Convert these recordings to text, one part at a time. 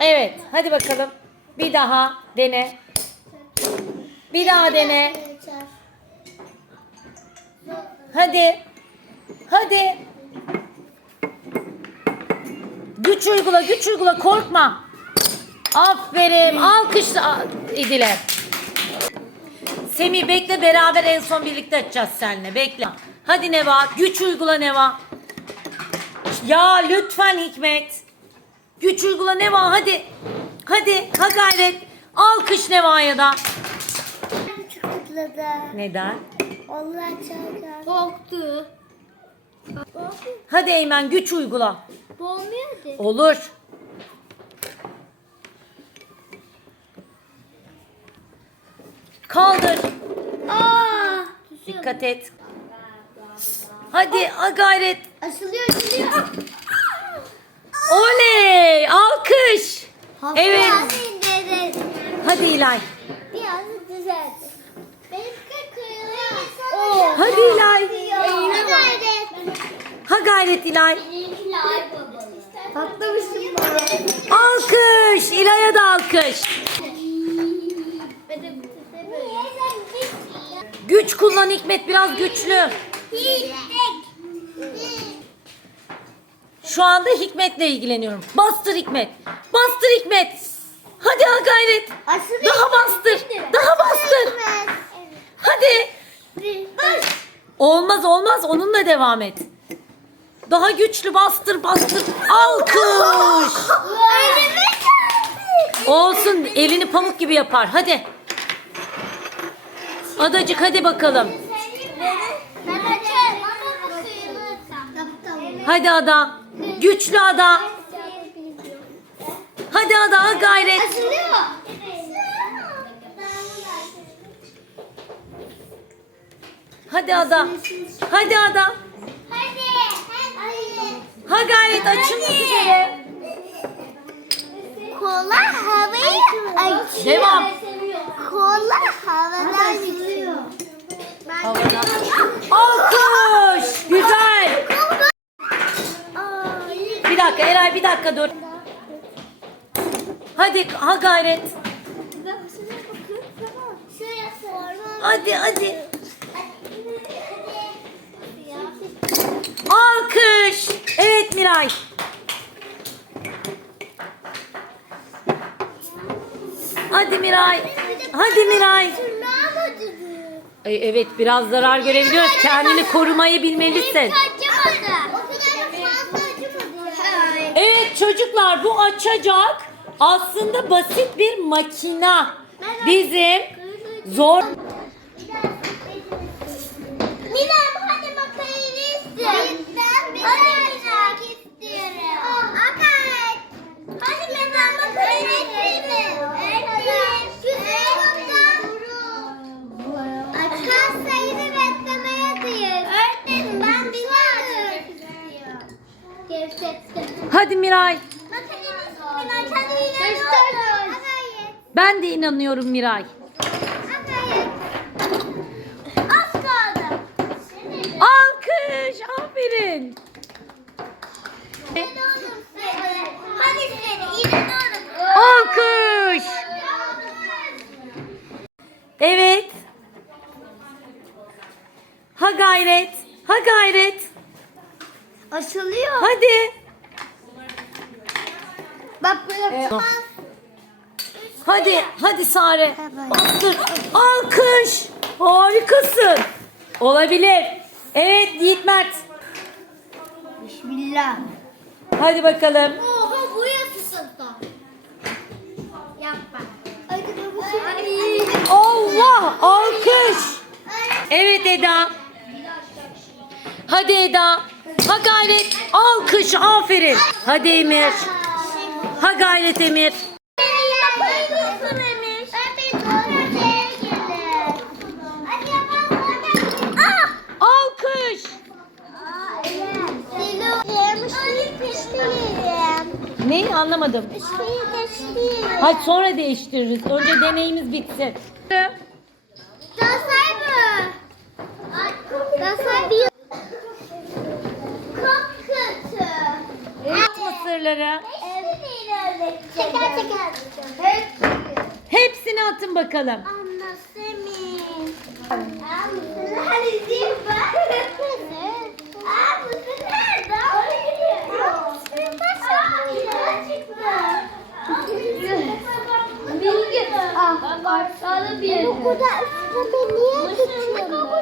Evet hadi bakalım. Bir daha dene. Bir daha dene. Hadi. Hadi. Güç uygula, güç uygula. Korkma. Aferin. Alkışla İdil'e. Semih bekle beraber en son birlikte açacağız seninle. Bekle. Hadi Neva. Güç uygula Neva. Ya lütfen Hikmet. Güç uygula Neva hadi. Hadi ha gayret. Alkış Neva'ya da. Küçük tıkladı. Neden? Allah çarpar. Korktu. Hadi Eymen güç uygula. Olmuyor ki. Olur. Kaldır. Aa! Dikkat et. Hadi ha gayret. Açılıyor, açılıyor. Evet. Hadi İlay. Biraz kırılıyor. Hadi İlay. Ha gayret İlay. Patlamıştım bana. Alkış. İlay'a da alkış. Güç kullan Hikmet biraz güçlü. Şu anda Hikmet'le ilgileniyorum. Bastır Hikmet. Bastır Hikmet. Hadi ha gayret. Daha bastır. Daha bastır. Hadi. Olmaz olmaz onunla devam et. Daha güçlü bastır bastır. Alkış. Olsun elini pamuk gibi yapar. Hadi. Adacık hadi bakalım. Hadi ada. Güçlü ada. Hadi ada gayret. Hadi ada. Hadi ada. Ha gayret açılmak üzere. Kola havayı açıyor. Devam. Kola havadan çıkıyor. Havada. Alkış. Güzel. Bir dakika Eray bir dakika dur. Hadi ha gayret. Hadi hadi. Alkış. Evet Miray. Hadi Miray. Hadi Miray. Ay, evet biraz zarar görebiliyoruz. Kendini korumayı bilmelisin. Çocuklar bu açacak aslında basit bir makina. Bizim zor Hadi Miray. Ben de inanıyorum Miray. Alkış. Aferin. Alkış. Evet. Ha gayret. Ha gayret. Açılıyor. Hadi. Bak böyle Hadi. Hadi Sare. Bastır. Alkış. Harikasın. Olabilir. Evet Yiğit Mert. Bismillah. Hadi bakalım. Oha bu yasısında. Yapma. Hadi Allah. Alkış. Evet Eda. Hadi Eda. Ha gayret. Alkış. Aferin. Hadi Emir. Ha gayret Emir. Alkış. Neyi anlamadım. Hadi sonra değiştiririz. Önce deneyimiz bitsin. Mısırları. Teker teker. Hep. Hepsini atın bakalım. Tutuyorsun?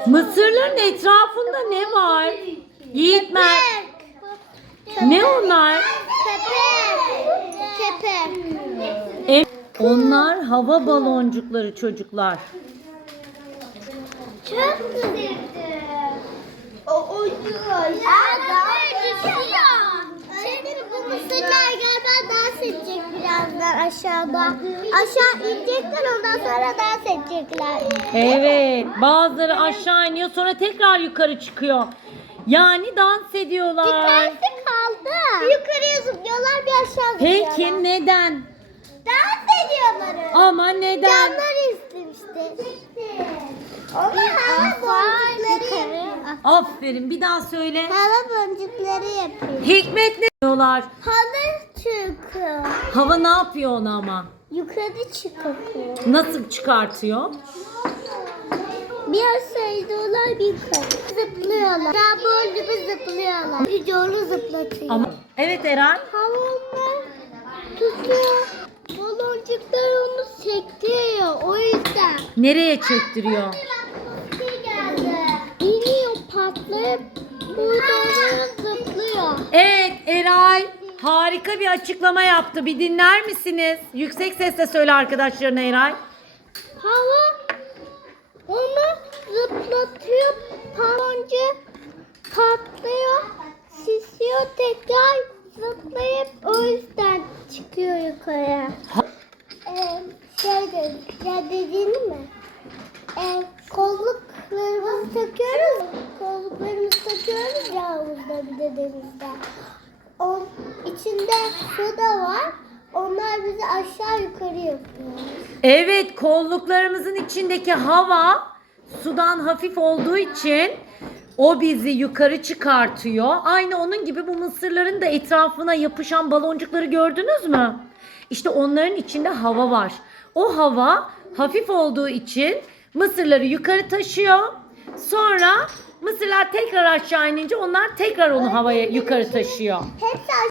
Mısırların etrafında ne var? Yiğit Mert. Ne onlar? Köpek. Köpek. E- onlar hava baloncukları çocuklar. Çok güzeldi. O düşüyor. Şimdi bu mısırlar galiba dans edecek birazdan aşağıda. Aşağı inecekler ondan sonra dans edecekler. Evet, bazıları aşağı iniyor sonra tekrar yukarı çıkıyor. Yani dans ediyorlar. Yukarısı kaldı. Yukarıya zıplıyorlar bir aşağı zıplıyorlar. Peki neden? Dans ediyorlar. Ama neden? Canları istemişti. Onlar hava boncukları. Aferin bir daha söyle. Hava boncukları yapıyor. Hikmet ne diyorlar? Halı çıkıyor. Hava ne yapıyor ona ama? Yukarı çıkıyor. Nasıl çıkartıyor? Bir sayıyorlar bir yukarı. Zıplıyorlar. Daha bol gibi zıplıyorlar. Bir doğru zıplatıyor. Ama evet Eren. Havada tutuyor. Baloncuklar onu sektiriyor. O yüzden. Nereye çektiriyor? İniyor patlayıp buradan zıplıyor. Evet Eray harika bir açıklama yaptı. Bir dinler misiniz? Yüksek sesle söyle arkadaşlarına Eray. Hava onu zıplatıyor. Baloncu patlıyor. Şişiyor tekrar zıplayıp o yüzden çıkıyor yukarı. Ee, şey de, ya dediğini mi? Ee, kolluklarımızı takıyoruz. Kolluklarımızı takıyoruz ya havuzda bir de denizde. O, içinde su da var. Onlar bizi aşağı yukarı yapıyor. Evet kolluklarımızın içindeki hava sudan hafif olduğu için o bizi yukarı çıkartıyor. Aynı onun gibi bu mısırların da etrafına yapışan baloncukları gördünüz mü? İşte onların içinde hava var. O hava hafif olduğu için mısırları yukarı taşıyor. Sonra mısırlar tekrar aşağı inince onlar tekrar onu havaya yukarı taşıyor. Hepsi